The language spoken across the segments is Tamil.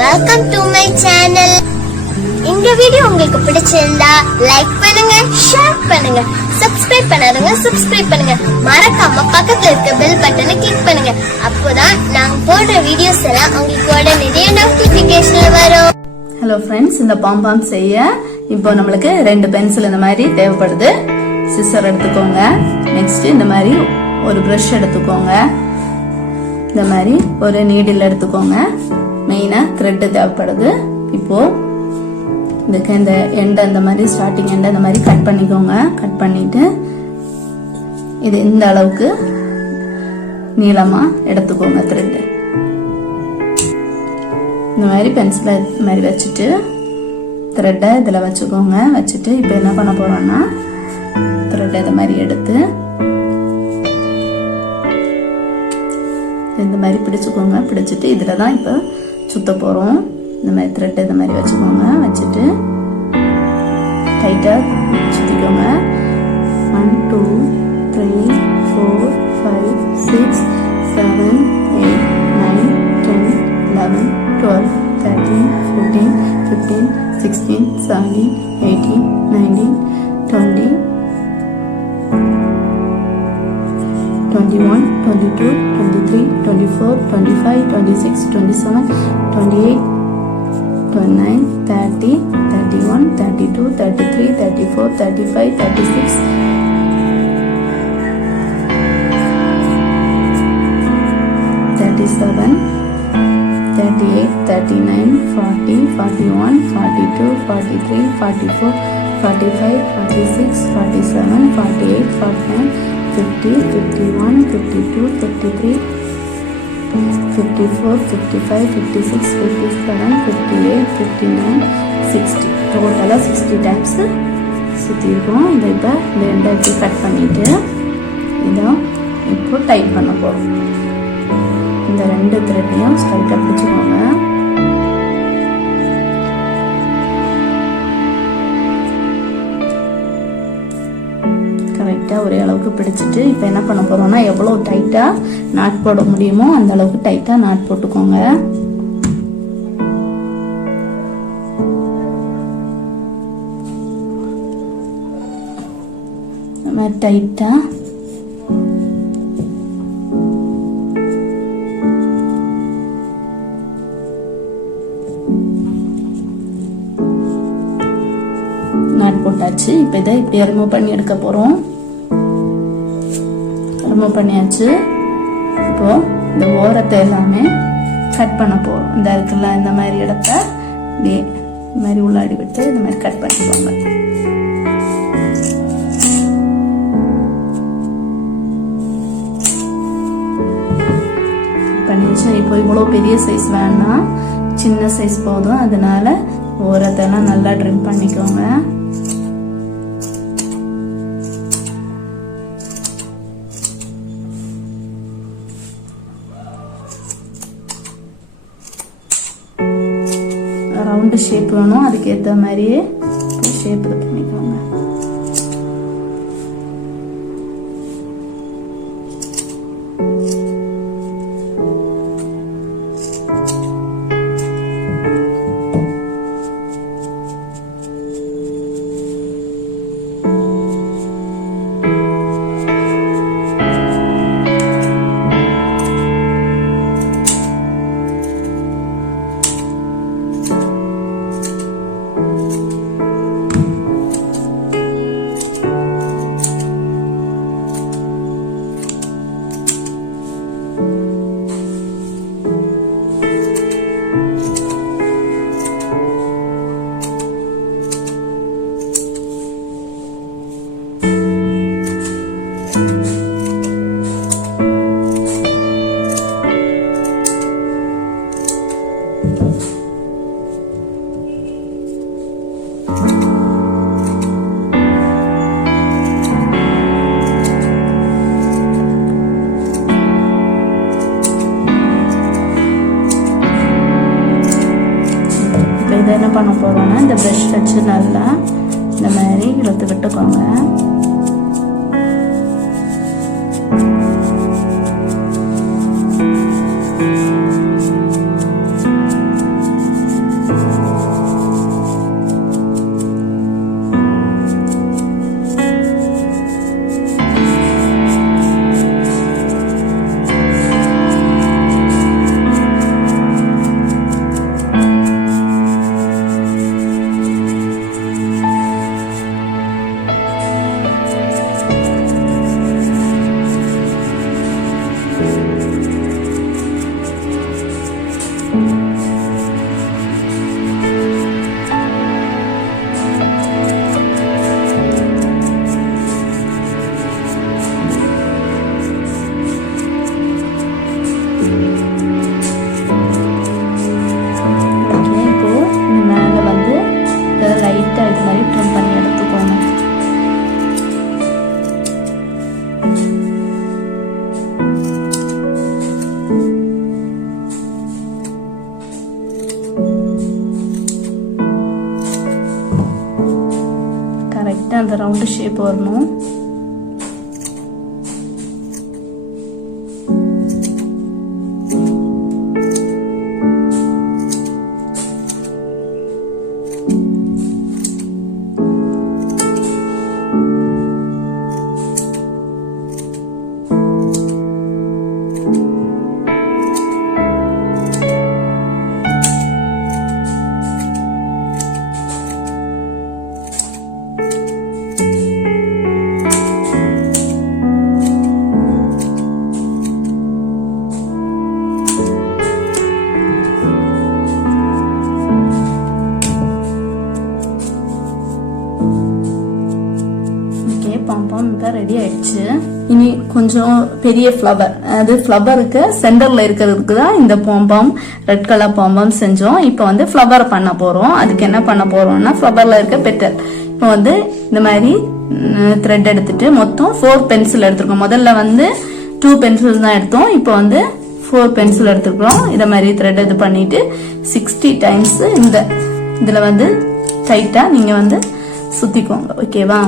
Welcome to my channel. இந்த வீடியோ உங்களுக்கு பிடிச்சிருந்தா லைக் பண்ணுங்க, ஷேர் பண்ணுங்க, சப்ஸ்கிரைப் பண்ணாதவங்க சப்ஸ்கிரைப் பண்ணுங்க, மறக்காம பக்கத்துல இருக்க பெல் பட்டனை கிளிக் பண்ணுங்க. அப்போதான் நாங்க போடுற வீடியோஸ் எல்லாம் உங்களுக்கு உடனே நோட்டிபிகேஷன்ல வரும். ஹலோ ஃப்ரெண்ட்ஸ், இந்த பாம்பாம் செய்ய இப்போ நம்மளுக்கு 2 பென்சில் இந்த மாதிரி தேவைப்படுது. சிசர் எடுத்துக்கோங்க. நெக்ஸ்ட் இந்த மாதிரி ஒரு பிரஷ் எடுத்துக்கோங்க. இந்த மாதிரி ஒரு நீடில் எடுத்துக்கோங்க. மெயினா த்ரெட் தேவைப்படுது. இப்போ இதுக்கு இந்த எண்டை இந்த மாதிரி ஸ்டார்டிங் எண்டை இந்த மாதிரி கட் பண்ணிக்கோங்க. கட் பண்ணிட்டு இது இந்த அளவுக்கு நீளமா எடுத்துக்கோங்க. த்ரெட் இந்த மாதிரி பென்சிலை இந்த மாதிரி வச்சுட்டு த்ரெட்டை இதில் வச்சுக்கோங்க. வச்சுட்டு இப்போ என்ன பண்ண போறோம்னா த்ரெட்டை இந்த மாதிரி எடுத்து இந்த மாதிரி பிடிச்சுக்கோங்க. பிடிச்சிட்டு இதில் தான் இப்போ சுத்த போகிறோம். இந்த மாதிரி த்ரெட்டை இந்த மாதிரி வச்சுக்கோங்க. வச்சுட்டு டைட்டாக சுற்றிக்கோங்க. 1 2 3 4 5 6 7 8 9 10 11 12 13 14 15 16 17 18 19 20 21 22 23 24 25 26 27 28 29 30 31 32 33 34 35 36 37 38 39 40 41 42 43 44 45 46 47 48 49 50 51 52 53 54 55 56 57 58 59 60 டோட்டலாக 60 டைம்ஸ் சுற்றிருக்கோம். இதை இப்போ இந்த எண்டை இப்படி கட் பண்ணிவிட்டு இதை இப்போ டைட் பண்ண போகிறோம். இந்த 2 த்ரெட்டையும் ஸ்ட்ரைட்டாக பிடிச்சிக்கோங்க. கரெக்டாக ஒரே அளவுக்கு பிடிச்சிட்டு இப்போ என்ன பண்ண போகிறோம்னா எவ்வளோ டைட்டாக நாட் போட முடியுமோ அந்த அளவுக்கு டைட்டாக நாட் போட்டுக்கோங்க. இந்த மாதிரி டைட்டாக நாட் போட்டாச்சு. இப்போ இதை இப்படி ரிமூவ் பண்ணி எடுக்க போகிறோம். ரிமூவ் பண்ணியாச்சு. இப்போ இந்த ஓரத்தை எல்லாமே கட் பண்ண போகிறோம். இந்த இருக்குல்ல இந்த மாதிரி இடத்த இப்படியே இந்த மாதிரி உள்ளாடி விட்டு இந்த மாதிரி கட் பண்ணிக்கோங்க. பண்ணிடுச்சு. இப்போ இவ்வளோ பெரிய சைஸ் வேணாம், சின்ன சைஸ் போதும். அதனால ஓரத்தெல்லாம் நல்லா ட்ரிம் பண்ணிக்கோங்க. ரவுண்டு ஷேப் வேணும், அதுக்கேற்ற மாதிரியே ஷேப் இது பண்ணிக்கோங்க. இதை என்ன பண்ண போறோம்னா இந்த பிரஷ் வச்சு நல்லா இந்த மாதிரி இழுத்து விட்டுக்கோங்க. கரெக்டா அந்த ரவுண்ட் ஷேப் வரணும். பாம்பாம் இப்போ ரெடி ஆயிடுச்சு. இனி கொஞ்சம் பெரிய ஃப்ளவர், அது ஃப்ளவருக்கு சென்டர்ல இருக்கிறதுக்கு தான் இந்த பாம்பாம் ரெட் கலர் பாம்பாம் செஞ்சோம். இப்போ வந்து ஃப்ளவர் பண்ண போறோம். அதுக்கு என்ன பண்ண போறோம்னா ஃப்ளவர்ல இருக்க பெட்டல். இப்போ வந்து இந்த மாதிரி த்ரெட் எடுத்துட்டு மொத்தம் 4 பென்சில் எடுத்துருக்கோம். முதல்ல வந்து 2 பென்சில்ஸ் தான் எடுத்தோம். இப்போ வந்து 4 பென்சில் எடுத்துக்கிறோம். இத மாதிரி த்ரெட் இது பண்ணிட்டு 60 டைம்ஸ் இதுல வந்து டைட்டா நீங்க வந்து சுத்திக்கோங்க. ஓகேவா?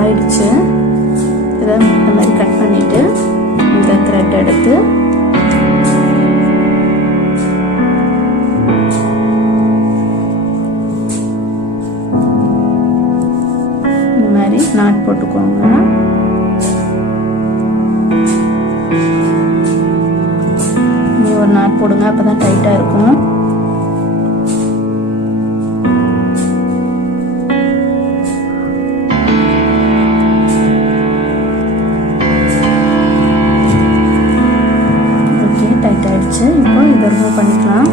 ஆயிடுச்சு. இதை இந்த மாதிரி கட் பண்ணிட்டு இந்த த்ரெட் எடுத்து இந்த மாதிரி நாட் போட்டுக்கோங்க. நீ ஒரு நாட் போடுங்க, அப்பதான் டைட்டா இருக்கும். இப்போ இதை ரிமூவ் பண்ணிக்கலாம்.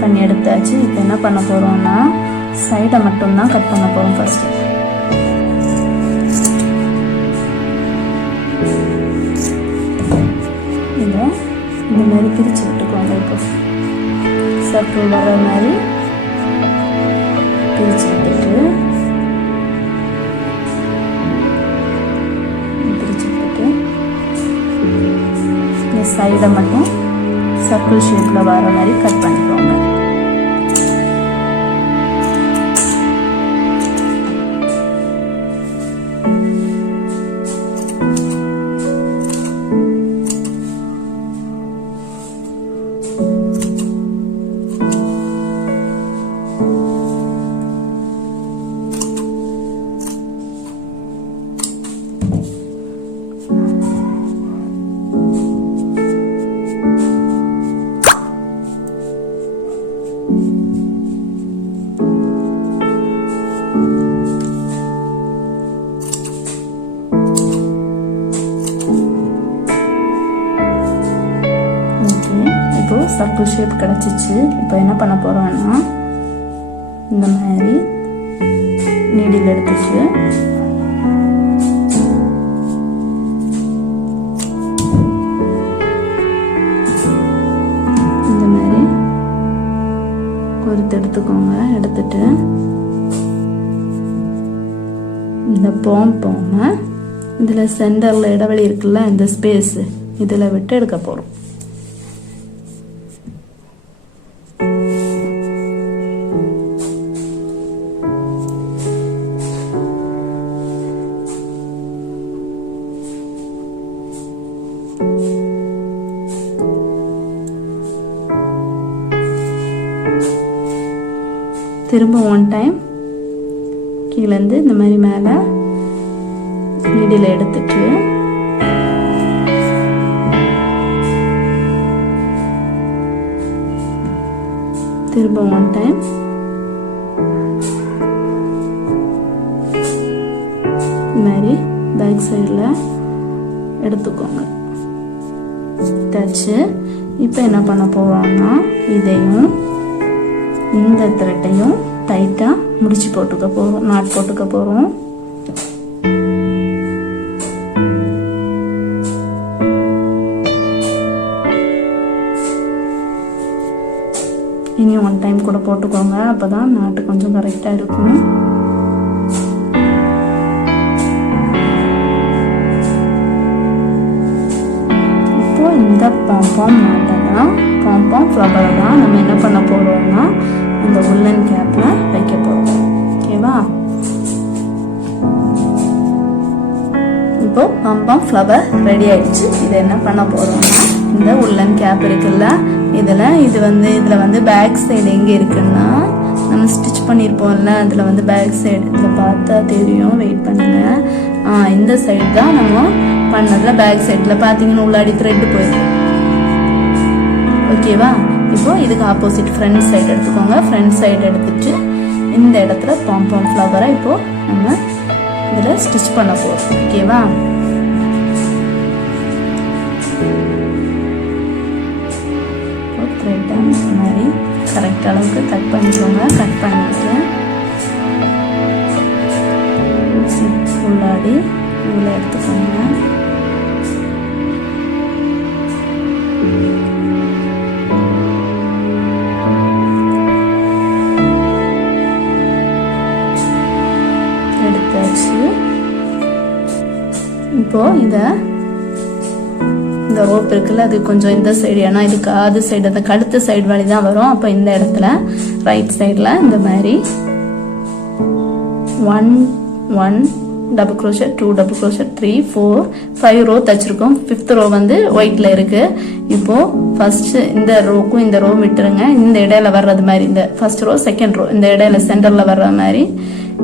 பண்ணி எடுத்தாச்சு. இப்போ என்ன பண்ண போறோம்னா சைடை மட்டும்தான் கட் பண்ண போறோம். ஃபர்ஸ்ட் இதை இந்த மாதிரி பிரிச்சு விட்டுக்கோங்க. இப்போ சர்க்கிள் வர மாதிரி பிரிச்சு விட்டுட்டு இந்த சைடை மட்டும் சர்க்கிள் ஷேப்ல வர மாதிரி கட் பண்ணிக்கோங்க. சர்க்கிள் ஷேப் கிடைச்சிச்சு. இப்போ என்ன பண்ண போறோம்னா இந்த மாதிரி நீடில் எடுத்துட்டு இந்த மாதிரி கொறுத்து எடுத்துக்கோங்க. எடுத்துட்டு இந்த பாம் இதுல சென்டர்ல இடைவெளி இருக்குல்ல, இந்த ஸ்பேஸ் இதுல விட்டு எடுக்க போறோம். திரும்ப 1 டைம் கீழேருந்து இந்த மாதிரி மேலே நீடில் எடுத்துட்டு திரும்ப 1 டைம் சைடுல எடுத்துக்கோங்க. தச்சு இப்போ என்ன பண்ண போறோம்னா இதையும் இந்த த்ரெட்டையும் டைட்டா முடிச்சு போட்டுக்க போறோம், நாட் போட்டுக்க போறோம். இனி 1 டைம் கூட போட்டுக்கோங்க, அப்பதான் நாட்டு கொஞ்சம் கரெக்டா இருக்கும். இப்போ இந்த பாம்பாம் நாட்டை தான், பாம்பாம் ஃப்ளவரை தான் நம்ம என்ன பண்ண போறோம்னா இந்த உள்ளன் கேப்ல வைக்க போறோம். ஓகேவா? இப்போ பாம்பாம் ஃப்ளவர் ரெடி ஆயிடுச்சு. இதை என்ன பண்ண போறோம்னா இந்த உள்ளன் கேப் இருக்குல்ல, இதுல வந்து பேக் சைடு எங்க இருக்குன்னா நம்ம ஸ்டிச் பண்ணிருப்போம்ல, அதுல வந்து பேக் சைடு இதுல பார்த்தா தெரியும், வெயிட் பண்ணுங்க. இந்த சைடு தான் நம்ம பண்ணதுல பேக் சைடுல பாத்தீங்கன்னா உள்ளாடி த்ரெட் போயிருக்கு. ஓகேவா? இப்போ இதுக்கு ஆப்போசிட் ஃப்ரண்ட் சைடு எடுத்துக்கோங்க. ஃப்ரண்ட் சைடு எடுத்துட்டு இந்த இடத்துல பாம்பாம் ஃப்ளவரை இப்போ நம்ம இதுல ஸ்டிச் பண்ண போறோம். ஓகேவா? த்ரெட்டை இந்த மாதிரி கரெக்ட் அளவுக்கு கட் பண்ணிக்கோங்க. கட் பண்ணிட்டு உள்ளாடி இதில் எடுத்துக்கோங்க. எடுத்தாச்சு. இப்போ இந்த ரோப் இருக்குல்ல, அது கொஞ்சம் இந்த சைடு, ஏன்னா இது காது சைடு, அந்த கழுத்து சைடு வழி தான் வரும். அப்போ இந்த இடத்துல ரைட் சைடில் இந்த மாதிரி 1 double crochet 2 double crochet 3 4 5 row தச்சிருக்கோம். 5th ரோ வந்து ஒயிட்ல இருக்கு. இப்போ ஃபர்ஸ்ட் இந்த ரோக்கும் இந்த ரோ விட்டுருங்க. இந்த இடையில வர்றது மாதிரி, இந்த ஃபர்ஸ்ட் ரோ செகண்ட் ரோ இந்த இடையில சென்டர்ல வர்ற மாதிரி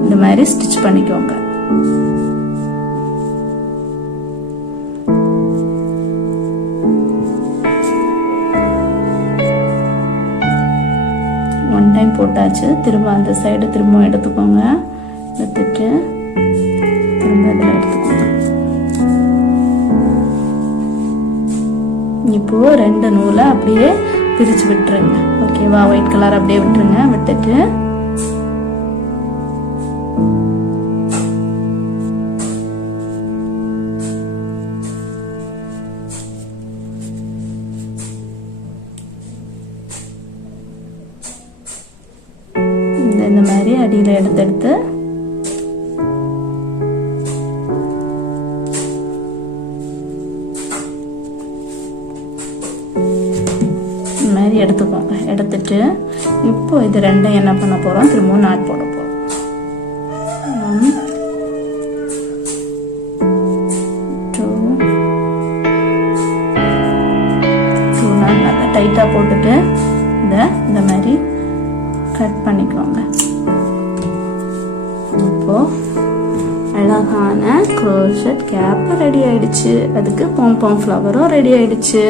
இந்த மாதிரி ஸ்டிச் பண்ணிக்கோங்க. ஒன் டைம் போட்டாச்சு. திரும்ப அந்த சைடு திரும்ப எடுத்துக்கோங்க. எடுத்துட்டு திரும்ப இதில் எடுத்துக்கோங்க. இப்போ 2 நூலை அப்படியே பிரிச்சு விட்டுருங்க. ஓகேவா? ஒயிட் கலர் அப்படியே விட்டுருங்க. விட்டுட்டு இந்த மாதிரி அடியில எடுத்து இந்த மாதிரி எடுத்துக்கோங்க. எடுத்துட்டு இப்போ இது ரெண்டும் என்ன பண்ண போறோம், திரும்பவும் நாட் போட போறோம். 1 2 நாட் நல்லா டைட்டா போட்டுட்டு இந்த மாதிரி கட் பண்ணிக்கோங்க. இப்போ அழகான crochet கேப் ரெடி ஆயிடுச்சு. அதுக்கு பாம்பாம் ஃப்ளவரும் ரெடி ஆயிடுச்சு.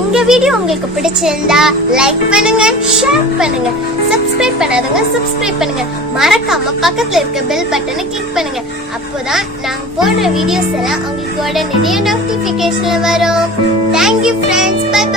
இந்த வீடியோ உங்களுக்கு பிடிச்சிருந்தா லைக் பண்ணுங்க, ஷேர் பண்ணுங்க, சப்ஸ்கிரைப் பண்ணாதவங்க சப்ஸ்கிரைப் பண்ணுங்க, மறக்காம பக்கத்துல இருக்க பெல் பட்டனை கிளிக் பண்ணுங்க. அப்போதான் நாங்க போடுற வீடியோஸ் எல்லாம் உங்களுக்கு உடனே நோட்டிபிகேஷன்ல வரும். Thank you friends. Bye.